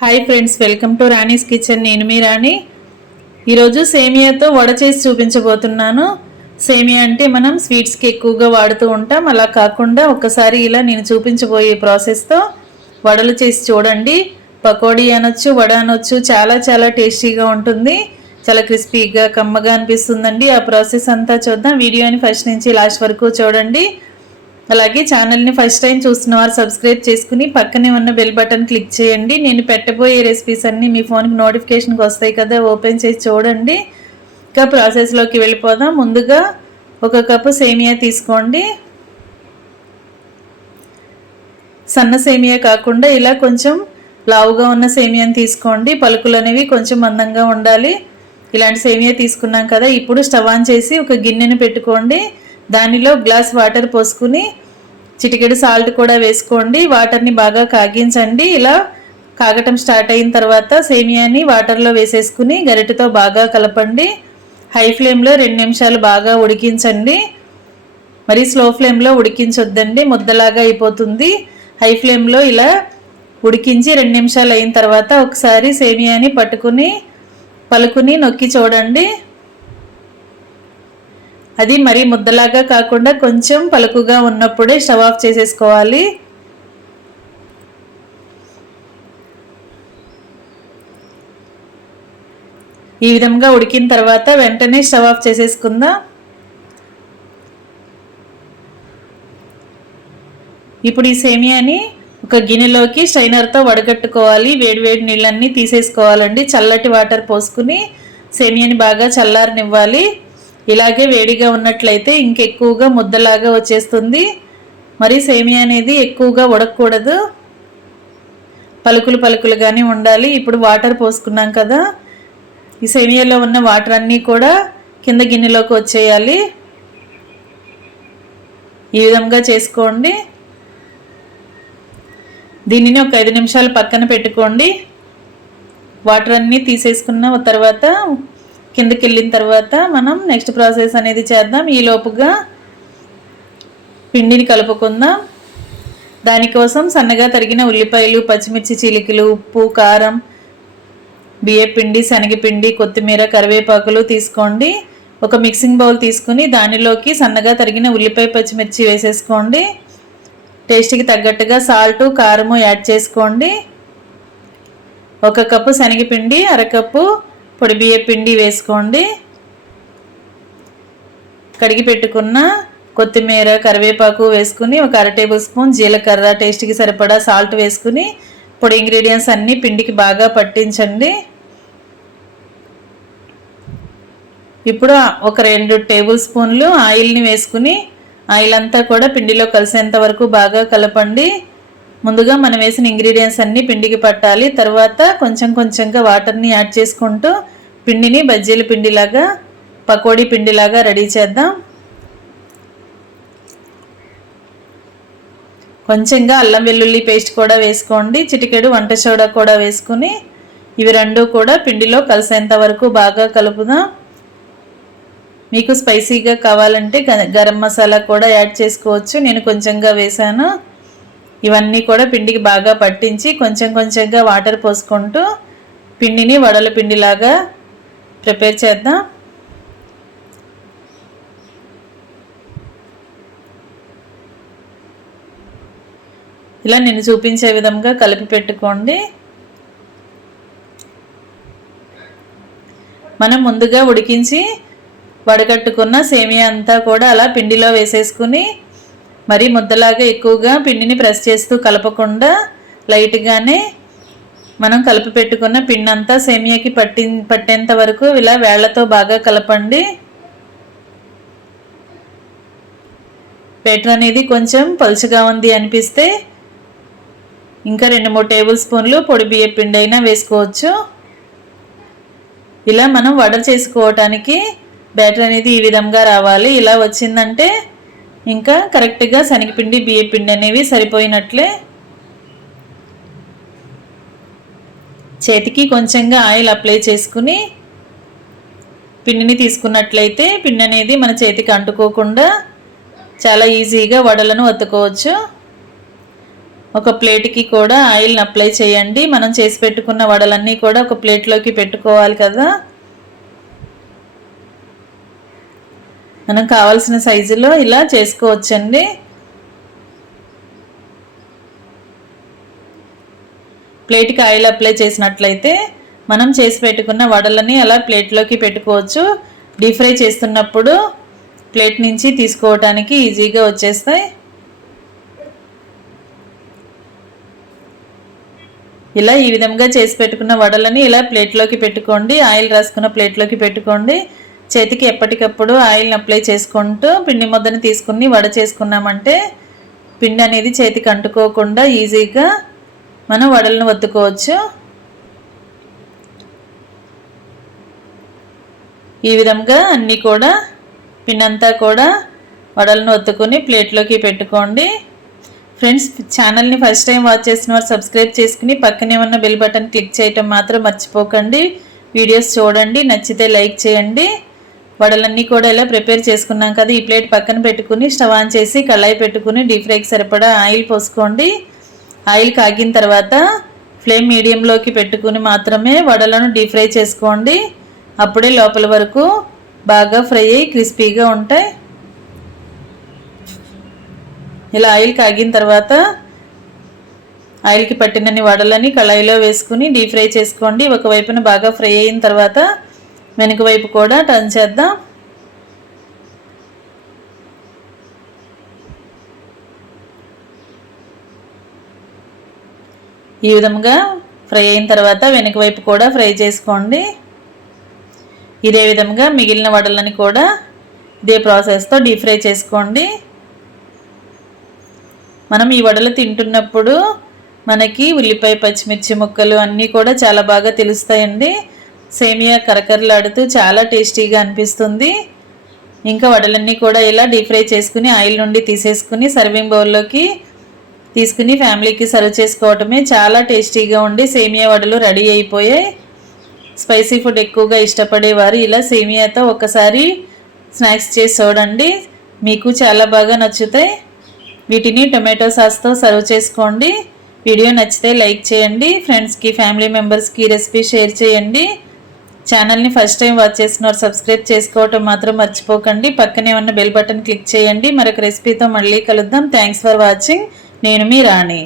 Hi friends, welcome to Rani's kitchen. నేను మీ రాణి. ఈరోజు సేమియాతో వడ చేసి చూపించబోతున్నాను. సేమియా అంటే మనం స్వీట్స్కి ఎక్కువగా వాడుతూ ఉంటాం. అలా కాకుండా ఒక్కసారి ఇలా నేను చూపించబోయే ప్రాసెస్తో వడలు చేసి చూడండి. పకోడీ అనొచ్చు, వడ అనొచ్చు, చాలా చాలా టేస్టీగా ఉంటుంది. చాలా క్రిస్పీగా కమ్మగా అనిపిస్తుందండి. ఆ ప్రాసెస్ అంతా చూద్దాం. వీడియోని ఫస్ట్ నుంచి లాస్ట్ వరకు చూడండి. అలాగే ఛానల్ని ఫస్ట్ టైం చూస్తున్న వారు సబ్స్క్రైబ్ చేసుకుని పక్కనే ఉన్న బెల్ బటన్ క్లిక్ చేయండి. నేను పెట్టబోయే రెసిపీస్ అన్నీ మీ ఫోన్కి నోటిఫికేషన్కి వస్తాయి కదా, ఓపెన్ చేసి చూడండి. ఇంకా ప్రాసెస్లోకి వెళ్ళిపోదాం. ముందుగా 1 కప్పు సేమియా తీసుకోండి. సన్న సేమియా కాకుండా ఇలా కొంచెం లావుగా ఉన్న సేమియాని తీసుకోండి. పలుకులు అనేవి కొంచెం మందంగా ఉండాలి. ఇలాంటి సేమియా తీసుకున్నాం కదా. ఇప్పుడు స్టవ్ ఆన్ చేసి ఒక గిన్నెను పెట్టుకోండి. దానిలో గ్లాస్ వాటర్ పోసుకుని చిటికెడు సాల్ట్ కూడా వేసుకోండి. వాటర్ని బాగా కాగించండి. ఇలా కాగటం స్టార్ట్ అయిన తర్వాత సేమియాని వాటర్లో వేసేసుకుని గరిటెతో బాగా కలపండి. హై ఫ్లేమ్లో 2 నిమిషాలు బాగా ఉడికించండి. మరి స్లో ఫ్లేమ్లో ఉడికించొద్దండి, ముద్దలాగా అయిపోతుంది. హై ఫ్లేమ్లో ఇలా ఉడికించి 2 నిమిషాలు అయిన తర్వాత ఒకసారి సేమియాని పలుకుని నొక్కి చూడండి. అది మరీ ముద్దలాగా కాకుండా కొంచెం పలుకుగా ఉన్నప్పుడే స్టవ్ ఆఫ్ చేసేసుకోవాలి. ఈ విధంగా ఉడికిన తర్వాత వెంటనే స్టవ్ ఆఫ్ చేసేసుకుందాం. ఇప్పుడు ఈ సేమియాని ఒక గిన్నెలోకి స్ట్రైనర్తో వడగట్టుకోవాలి. వేడివేడి నీళ్ళన్నీ తీసేసుకోవాలండి. చల్లటి వాటర్ పోసుకుని సేమియాని బాగా చల్లారనివ్వాలి. ఇలాగే వేడిగా ఉన్నట్లయితే ఇంకెక్కువగా ముద్దలాగా వచ్చేస్తుంది. మరి సేమియా అనేది ఎక్కువగా ఉడకకూడదు, పలుకులుగానే ఉండాలి. ఇప్పుడు వాటర్ పోసుకున్నాం కదా, ఈ సేమియాలో ఉన్న వాటర్ అన్నీ కూడా కింద గిన్నెలోకి వచ్చేయాలి. ఈ విధంగా చేసుకోండి. దీనిని ఒక 5 నిమిషాలు పక్కన పెట్టుకోండి. వాటర్ అన్నీ తీసేసుకున్న తర్వాత కిందకి వెళ్ళిన తర్వాత మనం నెక్స్ట్ ప్రాసెస్ అనేది చేద్దాం. ఈ లోపుగా పిండిని కలుపుకుందాం. దానికోసం సన్నగా తరిగిన ఉల్లిపాయలు, పచ్చిమిర్చి చీలికలు, ఉప్పు, కారం, బియ్యపిండి, శనగపిండి, కొత్తిమీర, కరివేపాకులు తీసుకోండి. ఒక మిక్సింగ్ బౌల్ తీసుకుని దానిలోకి సన్నగా తరిగిన ఉల్లిపాయ, పచ్చిమిర్చి వేసేసుకోండి. టేస్ట్కి తగ్గట్టుగా సాల్టు, కారము యాడ్ చేసుకోండి. 1 కప్పు శనగపిండి, 1/2 కప్పు పొడి బియ్య పిండి వేసుకోండి. కడిగి పెట్టుకున్న కొత్తిమీర, కరివేపాకు వేసుకుని ఒక 1/2 టేబుల్ స్పూన్ జీలకర్ర, టేస్ట్కి సరిపడా సాల్ట్ వేసుకుని పొడి ఇంగ్రీడియంట్స్ అన్నీ పిండికి బాగా పట్టించండి. ఇప్పుడు ఒక 2 టేబుల్ స్పూన్లు ఆయిల్ని వేసుకుని ఆయిల్ అంతా కూడా పిండిలో కలిసేంత వరకు బాగా కలపండి. ముందుగా మనం వేసిన ఇంగ్రీడియంట్స్ అన్నీ పిండికి పట్టాలి. తర్వాత కొంచెంగా వాటర్ని యాడ్ చేసుకుంటూ పిండిని బజ్జీల పిండిలాగా, పకోడీ పిండిలాగా రెడీ చేద్దాం. కొంచెంగా అల్లం వెల్లుల్లి పేస్ట్ కూడా వేసుకోండి. చిటికెడు వంట సోడా కూడా వేసుకుని ఇవి రెండు కూడా పిండిలో కలిసేంత వరకు బాగా కలుపుదాం. మీకు స్పైసీగా కావాలంటే గరం మసాలా కూడా యాడ్ చేసుకోవచ్చు. నేను కొంచెంగా వేసాను. ఇవన్నీ కూడా పిండికి బాగా పట్టించి కొంచెంగా వాటర్ పోసుకుంటూ పిండిని వడల పిండిలాగా ప్రిపేర్ చేద్దాం. ఇలా నేను చూపించే విధంగా కలిపి పెట్టుకోండి. మనం ముందుగా ఉడికించి వడగట్టుకున్న సేమియా అంతా కూడా అలా పిండిలో వేసేసుకుని మరి ముద్దలాగా ఎక్కువగా పిండిని ప్రెస్ చేస్తూ కలపకుండా లైట్గానే మనం కలిపి పెట్టుకున్న పిండి అంతా సేమియాకి పట్టేంత వరకు ఇలా వేళ్లతో బాగా కలపండి. బ్యాటర్ అనేది కొంచెం పలుచగా ఉంది అనిపిస్తే ఇంకా 2-3 టేబుల్ స్పూన్లు పొడి బియ్య పిండి అయినా వేసుకోవచ్చు. ఇలా మనం వడ చేసుకోవటానికి బ్యాటర్ అనేది ఈ విధంగా రావాలి. ఇలా వచ్చిందంటే ఇంకా కరెక్ట్గా శనగపిండి, బియ్య పిండి అనేవి సరిపోయినట్లే. చేతికి కొంచెంగా ఆయిల్ అప్లై చేసుకుని పిండిని తీసుకున్నట్లయితే పిండి అనేది మన చేతికి అంటుకోకుండా చాలా ఈజీగా వడలను ఒత్తుకోవచ్చు. ఒక ప్లేట్కి కూడా ఆయిల్ని అప్లై చేయండి. మనం చేసి పెట్టుకున్న వడలన్నీ కూడా ఒక ప్లేట్లోకి పెట్టుకోవాలి కదా. మనం కావాల్సిన సైజులో ఇలా చేసుకోవచ్చండి. ప్లేట్కి ఆయిల్ అప్లై చేసినట్లయితే మనం చేసి పెట్టుకున్న వడలని అలా ప్లేట్లోకి పెట్టుకోవచ్చు. డీప్ ఫ్రై చేస్తున్నప్పుడు ప్లేట్ నుంచి తీసుకోవడానికి ఈజీగా వచ్చేస్తాయి. ఇలా ఈ విధంగా చేసి పెట్టుకున్న వడలని ఇలా ప్లేట్లోకి పెట్టుకోండి. ఆయిల్ రాసుకున్న ప్లేట్లోకి పెట్టుకోండి. చేతికి ఎప్పటికప్పుడు ఆయిల్ని అప్లై చేసుకుంటూ పిండి ముద్దని తీసుకుని వడ చేసుకున్నామంటే పిండి అనేది చేతికి అంటుకోకుండా ఈజీగా మనం వడలను వత్తుకోవచ్చు. ఈ విధంగా అన్నీ కూడా పిండి అంతా కూడా వడలను వత్తుకొని ప్లేట్లోకి పెట్టుకోండి. ఫ్రెండ్స్, ఛానల్ని ఫస్ట్ టైం వాచ్ చేసిన వారు సబ్స్క్రైబ్ చేసుకుని పక్కనే ఉన్న బెల్ బటన్ క్లిక్ చేయటం మాత్రం మర్చిపోకండి. వీడియోస్ చూడండి, నచ్చితే లైక్ చేయండి. వడలన్నీ కూడా ఇలా ప్రిపేర్ చేసుకున్నాం కదా, ఈ ప్లేట్ పక్కన పెట్టుకుని స్టవ్ ఆన్ చేసి కళాయి పెట్టుకుని డీప్ ఫ్రైకి సరిపడా ఆయిల్ పోసుకోండి. ఆయిల్ కాగిన తర్వాత ఫ్లేమ్ మీడియంలోకి పెట్టుకుని మాత్రమే వడలను డీప్ ఫ్రై చేసుకోండి. అప్పుడే లోపల వరకు బాగా ఫ్రై అయ్యి క్రిస్పీగా ఉంటాయి. ఇలా ఆయిల్ కాగిన తర్వాత ఆయిల్కి పట్టినన్ని వడలని కళాయిలో వేసుకుని డీప్ ఫ్రై చేసుకోండి. ఒకవైపున బాగా ఫ్రై అయిన తర్వాత వెనుక వైపు కూడా టర్న్ చేద్దాం. ఈ విధంగా ఫ్రై అయిన తర్వాత వెనుక వైపు కూడా ఫ్రై చేసుకోండి. ఇదే విధంగా మిగిలిన వడలని కూడా ఇదే ప్రాసెస్తో డీప్ ఫ్రై చేసుకోండి. మనం ఈ వడలు తింటున్నప్పుడు మనకి ఉల్లిపాయ పచ్చిమిర్చి ముక్కలు అన్నీ కూడా చాలా బాగా తెలుస్తాయండి. సేమియా కరకరలాడుతూ చాలా టేస్టీగా అనిపిస్తుంది. ఇంకా వడలన్నీ కూడా ఇలా డీప్ ఫ్రై చేసుకుని ఆయిల్ నుండి తీసేసుకుని సర్వింగ్ బౌల్లోకి తీసుకుని ఫ్యామిలీకి సర్వ్ చేసుకోవటమే. చాలా టేస్టీగా ఉండి సేమియా వడలు రెడీ అయిపోయాయి. స్పైసీ ఫుడ్ ఎక్కువగా ఇష్టపడేవారు ఇలా సేమియాతో ఒకసారి స్నాక్స్ చేసి చూడండి, మీకు చాలా బాగా నచ్చుతాయి. వీటిని టొమాటో సాస్తో సర్వ్ చేసుకోండి. వీడియో నచ్చితే లైక్ చేయండి. ఫ్రెండ్స్కి, ఫ్యామిలీ మెంబర్స్కి ఈ రెసిపీ షేర్ చేయండి. ఛానల్ని ఫస్ట్ టైం వాచ్ చేసినారు సబ్స్క్రైబ్ చేసుకోవటం మాత్రం మర్చిపోకండి. పక్కనే ఉన్న బెల్ బటన్ క్లిక్ చేయండి. మరొక రెసిపీతో మళ్ళీ కలుద్దాం. Thanks for watching. నేను మీ రాణి.